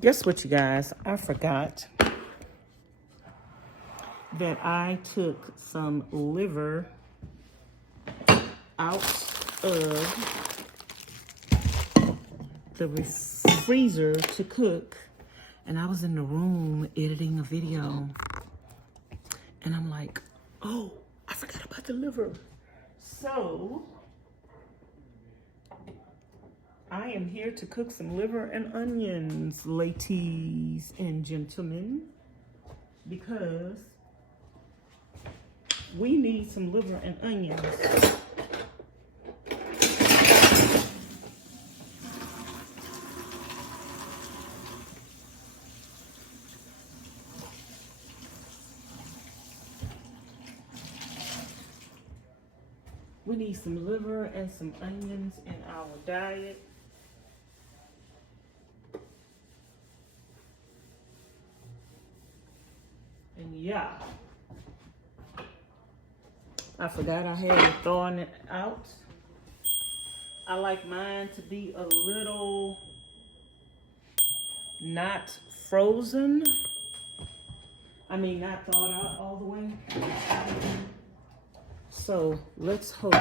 Guess what, you guys? I forgot that I took some liver out of the freezer to cook. And I was in the room editing a video. And I'm like, oh, I forgot about the liver. So I am here to cook some liver and onions, ladies and gentlemen, because we need some liver and onions. We need some liver and some onions in our diet. And yeah, I forgot I had it thawing it out. I like mine to be a little not frozen. I mean, not thawed out all the way. So let's hope.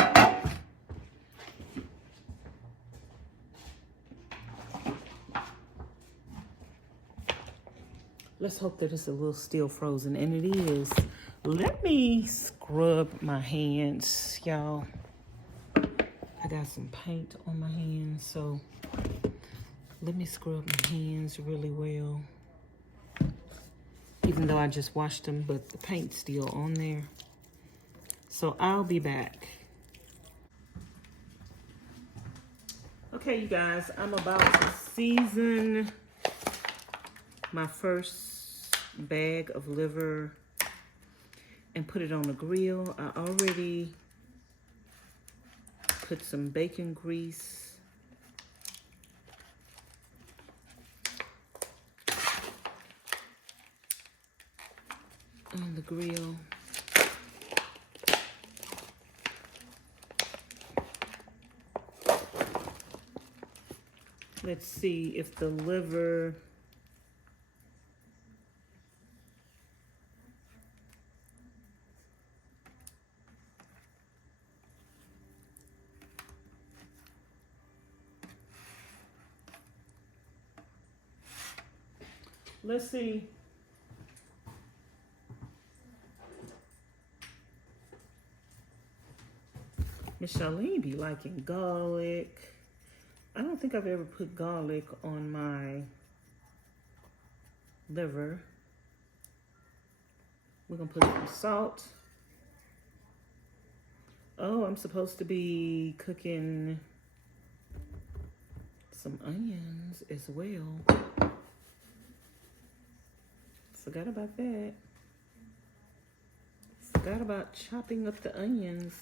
Let's hope that it's a little still frozen, and it is. Let me scrub my hands, y'all. I got some paint on my hands, so let me scrub my hands really well. Even though I just washed them, but the paint's still on there. So I'll be back. Okay, you guys, I'm about to season my first bag of liver and put it on the grill. I already put some bacon grease on the grill. Let's see if the liver let's see. Miss Charlene be liking garlic. I don't think I've ever put garlic on my liver. We're gonna put some salt. Oh, I'm supposed to be cooking some onions as well. Forgot about that. Forgot about chopping up the onions.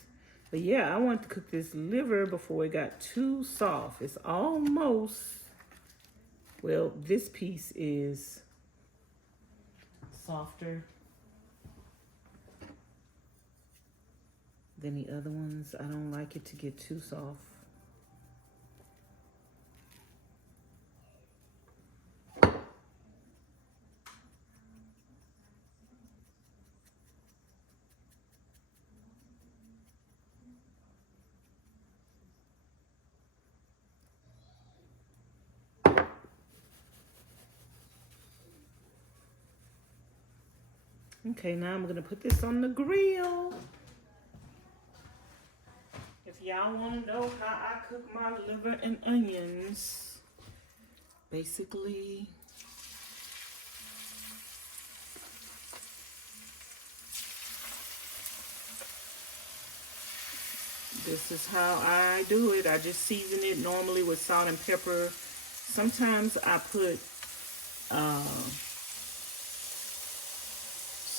But yeah, I want to cook this liver before it got too soft. It's almost, well, this piece is softer than the other ones. I don't like it to get too soft. Okay, now I'm gonna put this on the grill. If y'all wanna know how I cook my liver and onions, basically, this is how I do it. I just season it normally with salt and pepper. Sometimes I put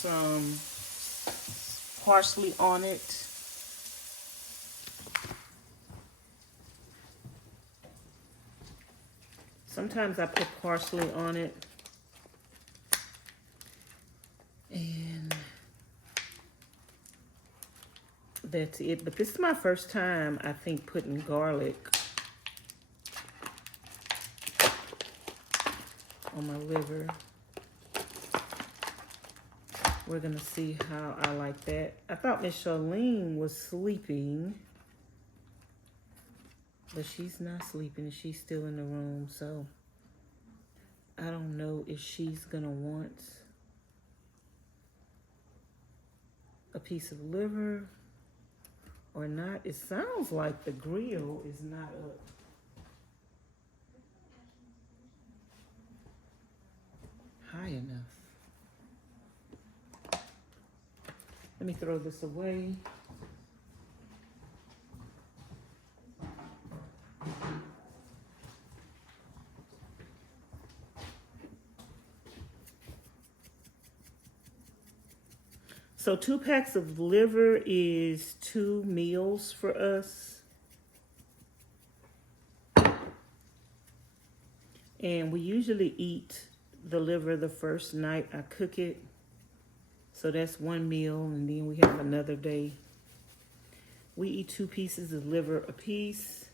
some parsley on it. Sometimes I put parsley on it. And that's it. But this is my first time, I think, putting garlic on my liver. We're gonna see how I like that. I thought Miss Charlene was sleeping, but she's not sleeping. She's still in the room, so I don't know if she's gonna want a piece of liver or not. It sounds like the grill is not up. High enough. Let me throw this away. So 2 packs of liver is 2 meals for us. And we usually eat the liver the first night I cook it. So that's 1 meal, and then we have another day. We eat 2 pieces of liver a piece.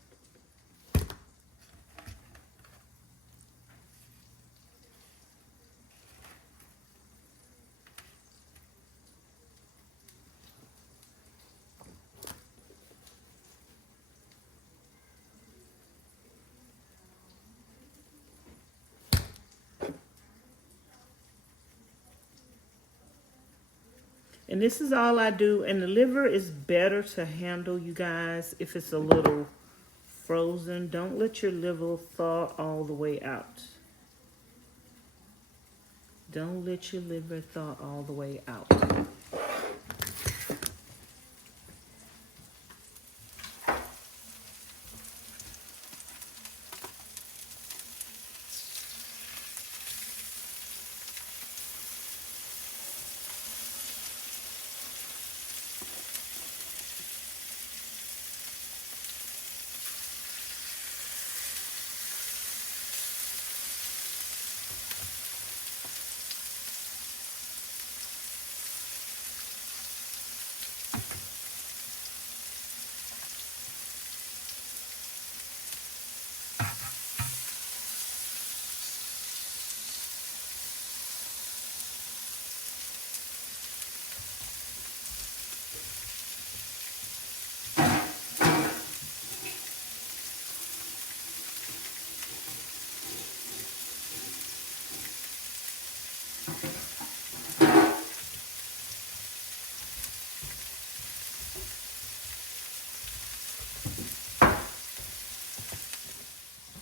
And this is all I do. And the liver is better to handle, you guys, if it's a little frozen. Don't let your liver thaw all the way out. Don't let your liver thaw all the way out.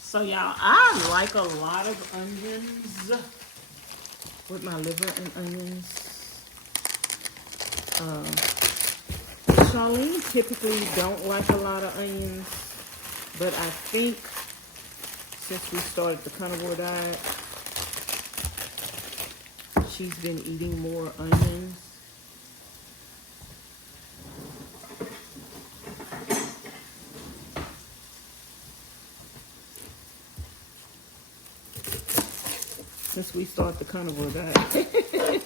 So y'all, I like a lot of onions with my liver and onions. Charlene typically don't like a lot of onions, but I think since we started the carnivore diet, she's been eating more onions. Since we start the carnivore diet,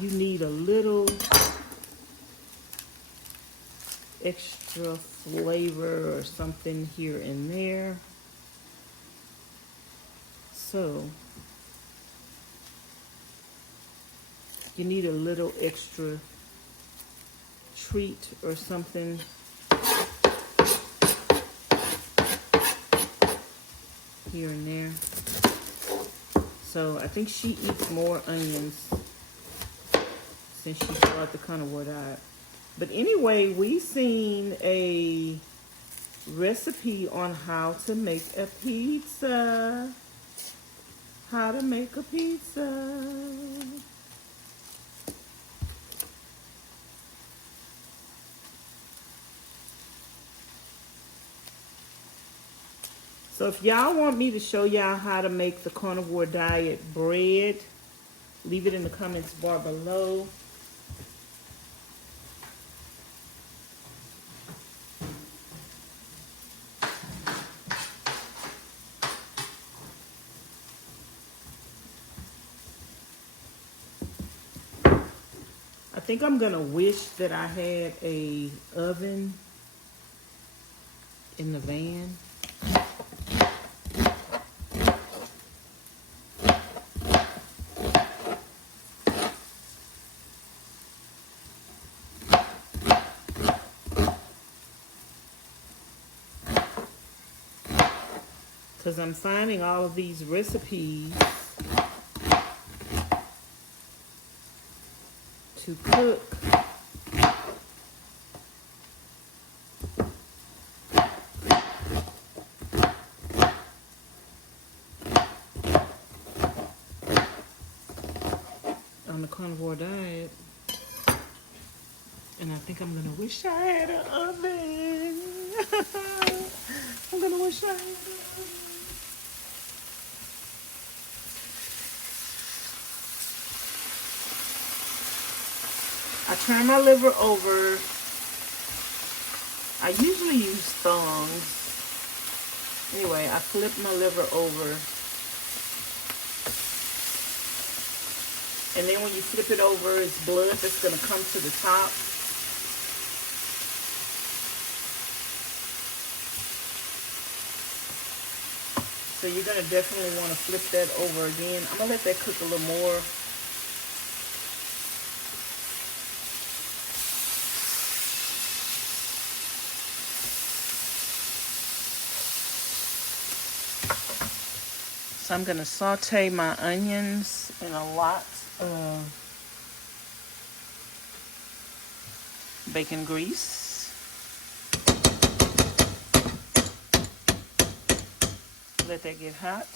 you need a little extra flavor or something here and there. So you need a little extra treat or something. Here and there. So I think she eats more onions since she started the carnivore diet. But anyway, we seen a recipe on how to make a pizza. How to make a pizza. So if y'all want me to show y'all how to make the carnivore diet bread, leave it in the comments bar below. I think I'm gonna wish that I had a oven in the van. because I'm finding all of these recipes to cook on the carnivore diet. And I think I'm gonna wish I had an oven. I'm gonna wish I had an oven. I turn my liver over. I usually use thongs. Anyway, I flip my liver over. And then when you flip it over, it's blood that's going to come to the top. So you're going to definitely want to flip that over again. I'm going to let that cook a little more. So I'm going to saute my onions in a lot of bacon grease. Let that get hot.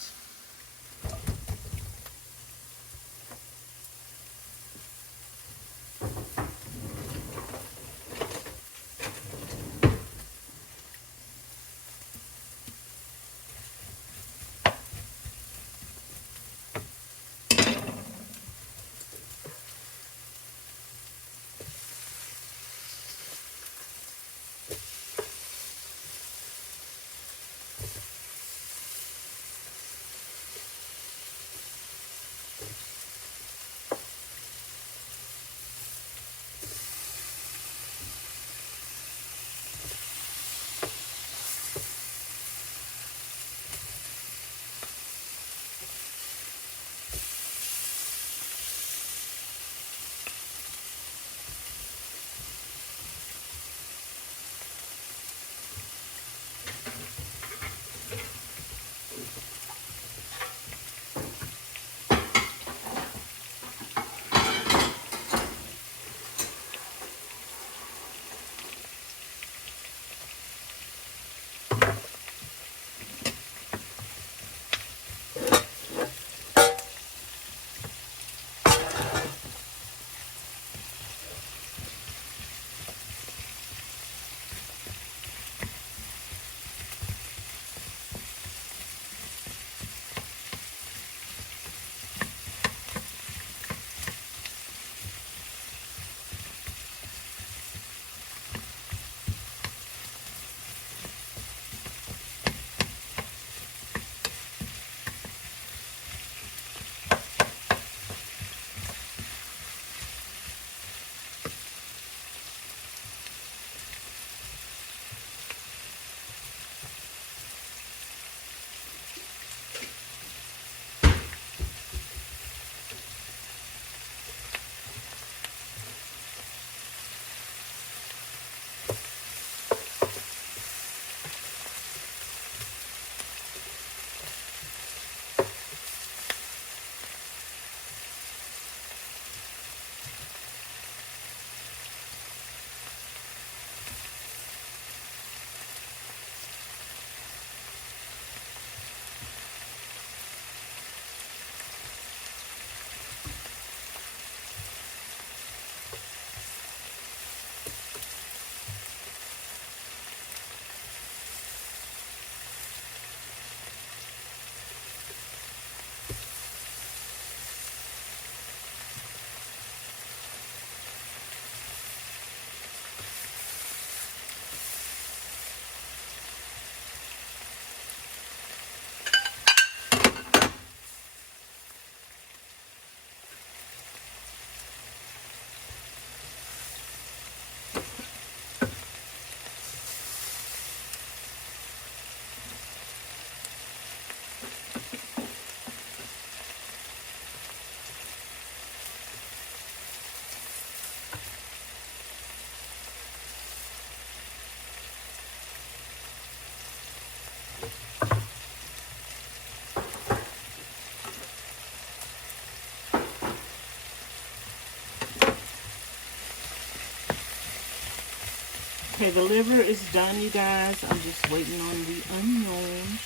Okay, the liver is done, you guys. I'm just waiting on the onions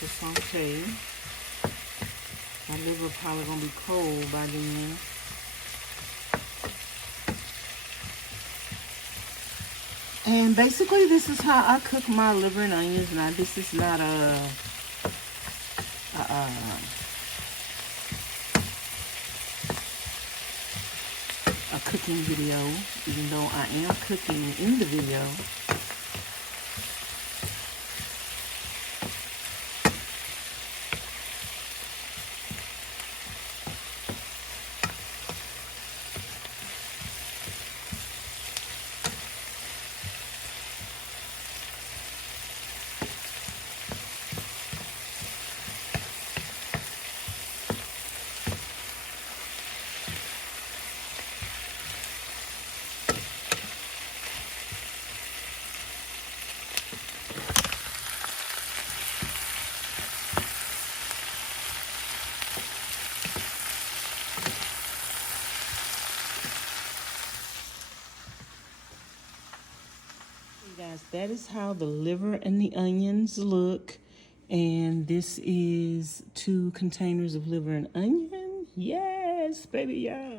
to saute. My liver probably gonna be cold by then. And basically, this is how I cook my liver and onions. Now, this is not a cooking video, even though I am cooking in the video. Guys, that is how the liver and the onions look. And this is 2 containers of liver and onion. Yes, baby, yes.